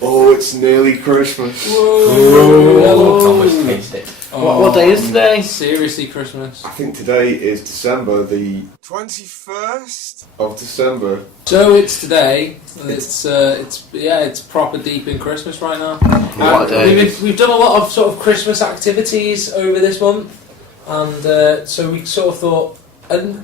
Oh, it's nearly Christmas. Whoa. Almost taste it. What day is today? Seriously, Christmas. I think today is December the 21st of December. So it's today. It's proper deep in Christmas right now. What a day. We've done a lot of sort of Christmas activities over this month, and so we sort of thought,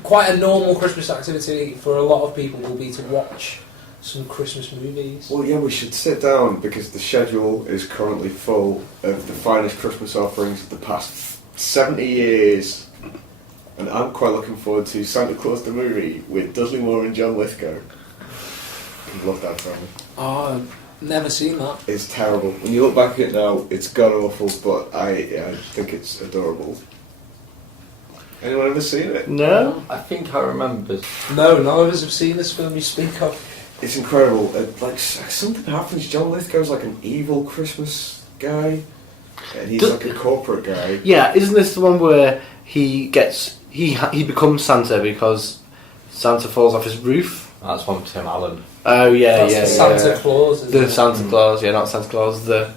quite a normal Christmas activity for a lot of people will be to watch some Christmas movies. Well, yeah, we should sit down because the schedule is currently full of the finest Christmas offerings of the past 70 years. And I'm quite looking forward to Santa Claus the movie with Dudley Moore and John Lithgow. I love that film. Oh, I've never seen that. It's terrible. When you look back at it now, it's god-awful, but I think it's adorable. Anyone ever seen it? No? I think I remember. No, none of us have seen this film you speak of. It's incredible. Like, something happens. John Lithgow's like an evil Christmas guy, and he's like a corporate guy. Yeah, isn't this the one where he becomes Santa because Santa falls off his roof? That's one with Tim Allen. Oh yeah, That's yeah, the yeah. Santa Claus. Isn't The it? Santa Claus, yeah, not Santa Claus, the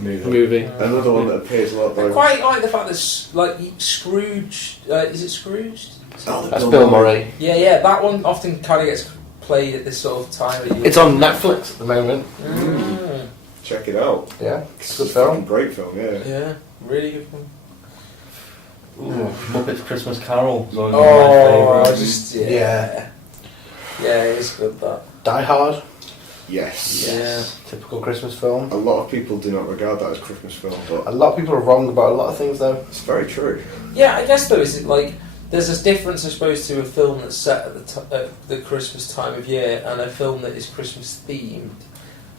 movie. Another one that appears a lot. I quite like the fact that like Scrooge. Is it Scrooge? That's Bill Murray. Yeah. That one often kind of gets played at this sort of time of year. It's on Netflix at the moment. Check it out. Yeah, It's good a film. fucking great film. Yeah. Yeah, really good film. Muppets Christmas Carol. Was always Oh, my favourite. just Yeah. Yeah, it's good that. Die Hard, Yes. Yeah. typical Christmas film. A lot of people do not regard that as a Christmas film, A but lot of people are wrong about a lot of things though. it's very true. Yeah, I guess though, is it like there's this difference, I suppose, to a film that's set at the Christmas time of year and a film that is Christmas themed.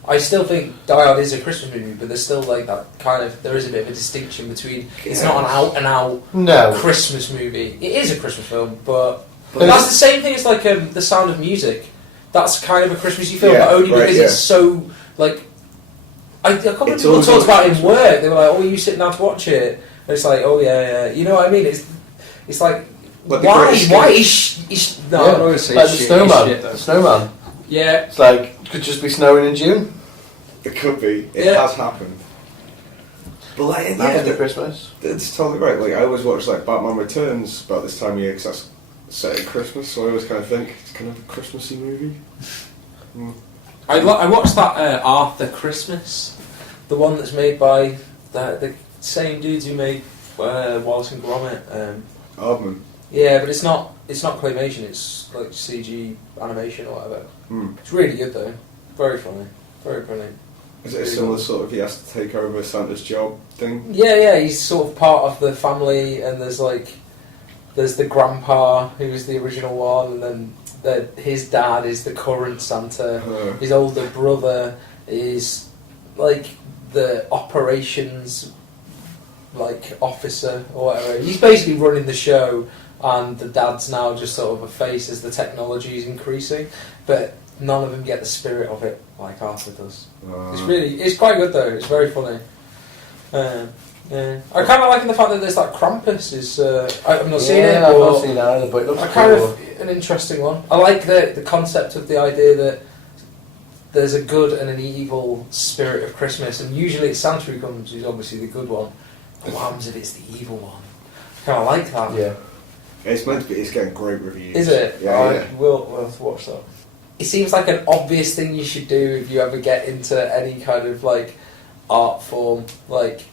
I still think Die Hard is a Christmas movie, but there's still like that kind of there is a bit of a distinction between it's not an out and out No. Christmas movie. It is a Christmas film, but that's the same thing as like The Sound of Music. That's kind of a Christmassy film, Yeah, but only right, because yeah. it's so like. I can't remember It's people always talked about it like in work. They were like, "Oh, you sitting down to watch it?" And it's like, "Oh yeah." You know what I mean? It's like Like the why? British Why Skit. is no? Yeah. I'm not gonna say Like the shit, snowman. shit, though. Snowman. Yeah, It's like could just be snowing in June. It could be. It Yeah. has happened. But like, yeah, After Christmas. it's totally right. Like I always watch like Batman Returns about this time of year because that's set at Christmas, so I always kind of think it's kind of a Christmassy movie. I watched that Arthur Christmas, the one that's made by the same dudes who made Wallace and Gromit. Aardman. Yeah, but it's not claymation. It's like CG animation or whatever. It's really good though. Very funny. Very brilliant. Is it a similar sort of he has to take over Santa's job thing? Yeah, he's sort of part of the family, and there's the grandpa who's the original one, and then his dad is the current Santa. His older brother is like the operations like officer or whatever. He's basically running the show, and the dad's now just sort of a face as the technology is increasing, but none of them get the spirit of it like Arthur does. It's quite good though. It's very funny. Yeah, I kind of like the fact that there's that Krampus is. I've not seen it, I've but not seen it either, but it looks kind cool. of an interesting one. I like the concept of the idea that there's a good and an evil spirit of Christmas, and usually it's Santa who comes, who's obviously the good one. But what happens if it's the evil one? I kind of like that. Yeah. It's meant to be. It's getting great reviews. Is it? Yeah. We'll have to watch that. It seems like an obvious thing you should do if you ever get into any kind of like art form, like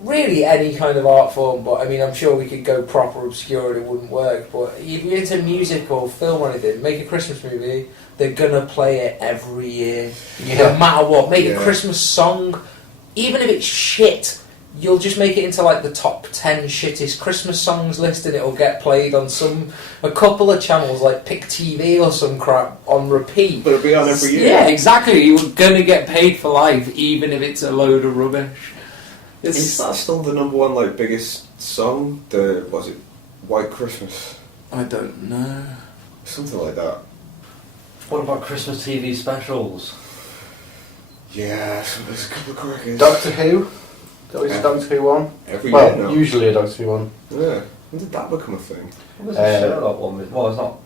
really any kind of art form. But I mean, I'm sure we could go proper obscure and it wouldn't work. But if you're into music or film or anything, make a Christmas movie. They're gonna play it every year, no matter what. Make a Christmas song, even if it's shit. You'll just make it into like the top 10 shittest Christmas songs list, and it'll get played on a couple of channels like Pick TV or some crap on repeat. But it'll be on every year. Yeah, exactly. You're gonna get paid for life, even if it's a load of rubbish. Is that still the number one biggest song? Was it White Christmas? I don't know. Something like that. What about Christmas TV specials? Yeah, there's a couple of crackers. Doctor Who? Always a Doctor Who one? Every year Well, now. usually a Doctor Who one. Yeah. When did that become a thing? What was the Sherlock one? Well, it's not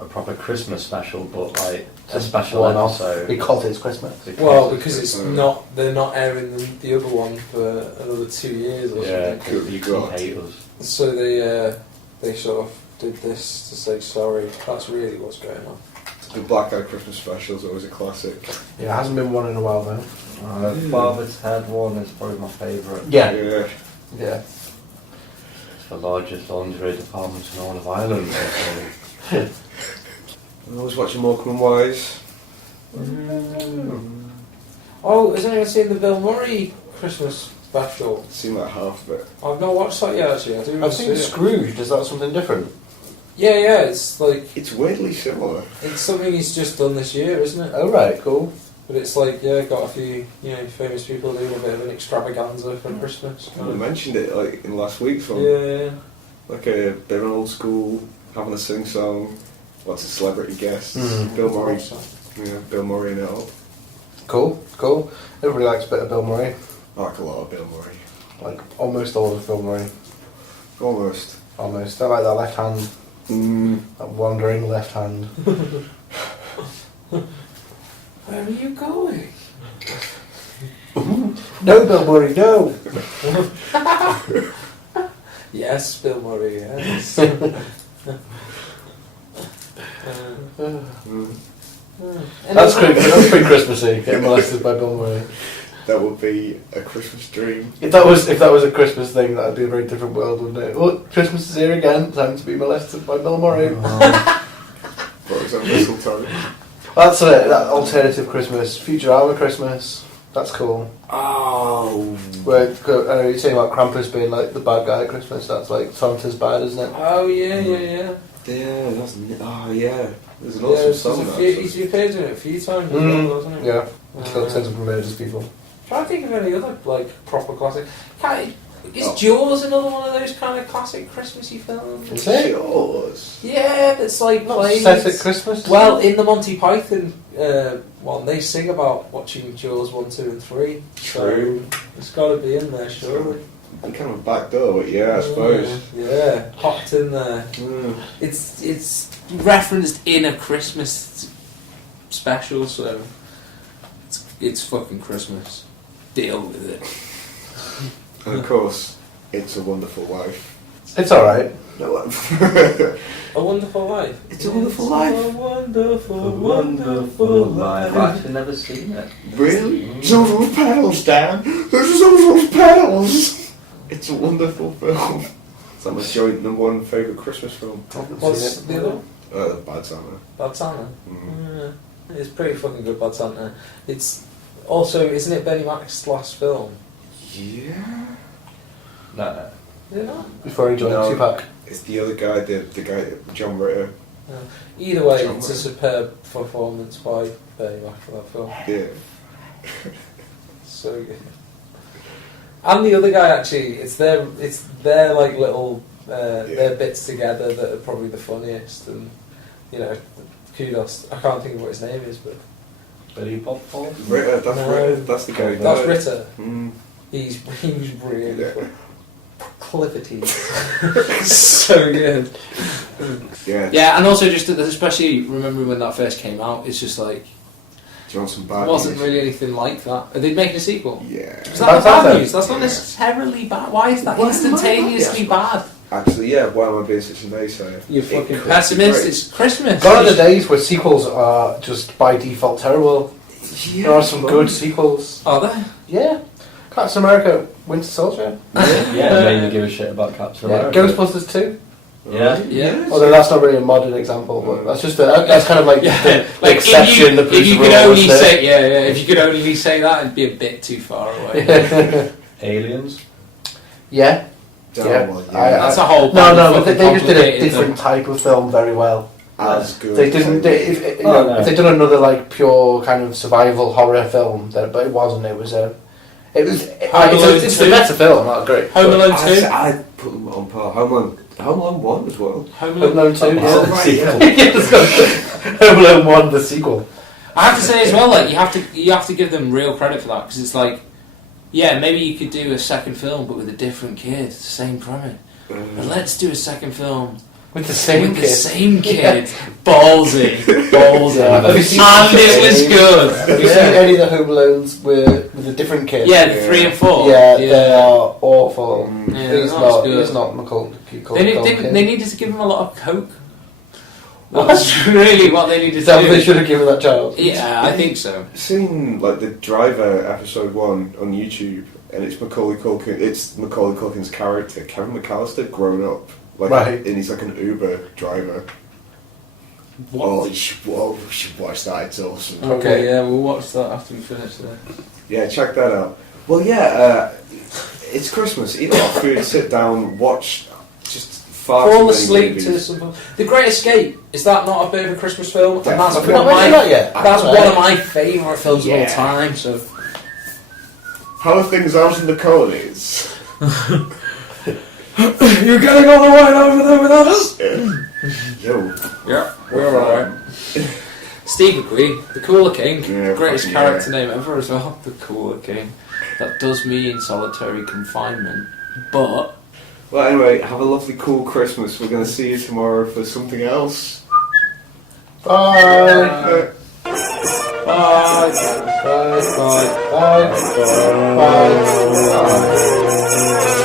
a proper Christmas special, but like a special one-off. episode. Because it's Christmas. Well, because it's not, they're not airing the other one for another 2 years or Yeah, something. because you God. hate us. So they sort of did this to say sorry. That's really what's going on. The Black Eyed Christmas special is always a classic. Yeah, it hasn't been one in a while though. Father Ted one is probably my favourite. Yeah. Yeah. Yeah. It's the largest lingerie department in all of Ireland. I was watching Morecambe and Wise. Oh, has anyone seen the Bill Murray Christmas special? Seen like half of it. I've not watched that yet actually. I do want I've to seen see it. Scrooged. Is that something different? Yeah, it's like It's weirdly similar. it's something he's just done this year, isn't it? Oh right, cool. But it's like got a few famous people doing a bit of an extravaganza for Christmas. I mentioned it like in last week's one. Yeah. Like a bit of an old school, having a sing song, lots of celebrity guests. Bill Murray, Bill Murray in it all. Cool, cool. Everybody likes a bit of Bill Murray. I like a lot of Bill Murray. Like almost all of Bill Murray. Almost. Almost. I like that left hand. That wandering left hand. Where are you going? No, Bill Murray, no! Yes, Bill Murray. Yes. That's pretty Christmassy, getting molested by Bill Murray. That would be a Christmas dream. If that was a Christmas thing, that'd be a very different world, wouldn't it? Oh, Christmas is here again, time to be molested by Bill Murray. For example, mistletoe. That's it, that alternative Christmas, Futurama Christmas. That's cool. Oh. Where, I know you're saying about Krampus being like the bad guy at Christmas, that's like Santa's bad, isn't it? Oh yeah. Yeah, that's yeah. There's an Yeah, awesome there's song. a that, few, actually. he's appeared in it a few times as well, hasn't he? Yeah. Killed tons of murders people. Trying to think of any other like proper classic. Is Oh. Jaws another one of those kind of classic Christmassy films? Is it? Yours. Yeah, that's like Not played. set at Christmas? Well, in the Monty Python one, they sing about watching Jaws 1, 2, and 3. True. So it's got to be in there, surely. You kind of back door, but yeah, I suppose. Yeah, popped in there. Mm. It's referenced in a Christmas special, so it's fucking Christmas. Deal with it. And of course, It's a Wonderful Life. It's alright. No, A Wonderful Life. It's a Wonderful Life. A wonderful, wonderful life. I've actually never seen it. Really? There's all those pedals, Dan. There's all those pedals. It's a wonderful film. It's like my joint #1 favourite Christmas film. What's the other one? Bad Santa. Bad Santa. Mm. Yeah. It's pretty fucking good, Bad Santa. It's also, isn't it Benny Mac's last film? Yeah. No. Is it not? Before he joined No. Tupac. It's the other guy, the guy, John Ritter. Either way, John it's a Ritter. superb performance by Benny Mac for that film. Yeah. So good. And the other guy actually, it's their like little their bits together that are probably the funniest, and kudos. I can't think of what his name is, but Billy Bob Paul? Ritter, that's No. Ritter. That's the guy. who that's died. Ritter. Mm. He was brilliant. Yeah. Proclivity. So good. Yeah. Yeah, and also just especially remembering when that first came out, it's just like Do you want some it bad wasn't news? really anything like that. Are they making a sequel? Yeah. Is that not That's bad awesome. news? That's not Yeah. necessarily bad. Why is that Why am I instantaneously bad? Actually, yeah. Why am I being such a naysayer? You It fucking could be pessimist. great. It's Christmas. Gone are the days where sequels are just by default terrible. Yeah, There are some fun. good sequels. Are they? Yeah. Captain America, Winter Soldier. Yeah, made me give a shit about Captain Yeah. America. Ghostbusters 2. Yeah. Yeah. Although that's not really a modern example, but that's just that's kind of like the Like exception. if you could only say if you could only say that, it'd be a bit too far away. Aliens. Yeah. Oh, Yeah. well, That's a whole. No, but they fucking just did a complicated different type of film very well. As good. They didn't. If they'd done another like pure kind of survival horror film, but it wasn't. It was a. It was. Home Alone It's 2. the better film. Not great. Home Alone 2. I'd put them on par. Home Alone Home Alone 1 as well. Home Home Alone 2, Oh, yeah. right, sequel. Home Alone 1, the sequel. I have to say as well, like you have to give them real credit for that because it's like, yeah, maybe you could do a second film but with a different kid, it's the same premise. But let's do a second film With the same with kid. the same kid. Ballsy, ballsy, Have you seen- and it was good. Have you seen any of the Home Alones with a different kid? Yeah, the 3 and 4. Yeah, they are awful. Yeah, He's that's not. good. He's not Macaulay They needed to give him a lot of coke. What? That's really what they needed Is that to what they do. should have given that child? Yeah, I think so. Seen like the Driver episode 1 on YouTube, and it's Macaulay Culkin. It's Macaulay Culkin's character, Kevin McAllister, grown up. Like, Right. and he's like an Uber driver. Oh, you should watch that. It's awesome. Okay, yeah, we'll watch that after we finish there. Yeah, check that out. Well, yeah, it's Christmas. Eat a lot of food, sit down, watch just far too Fall many asleep movies. to some. The Great Escape, is that not a bit of a Christmas film? And that's Definitely. one of Have we not mentioned that my yet? that's Right. one of my favourite films of all Yeah. time. So How are things out in the colonies? You're getting all the way over there with us? Yo. yeah, we're alright. Steve McQueen, the Cooler King, Yeah, greatest fucking character name ever as well. The Cooler King. That does me in solitary confinement, but Well, anyway, have a lovely, cool Christmas. We're going to see you tomorrow for something else. Bye. Uh, Bye. Bye. Bye. Bye. Bye. Bye.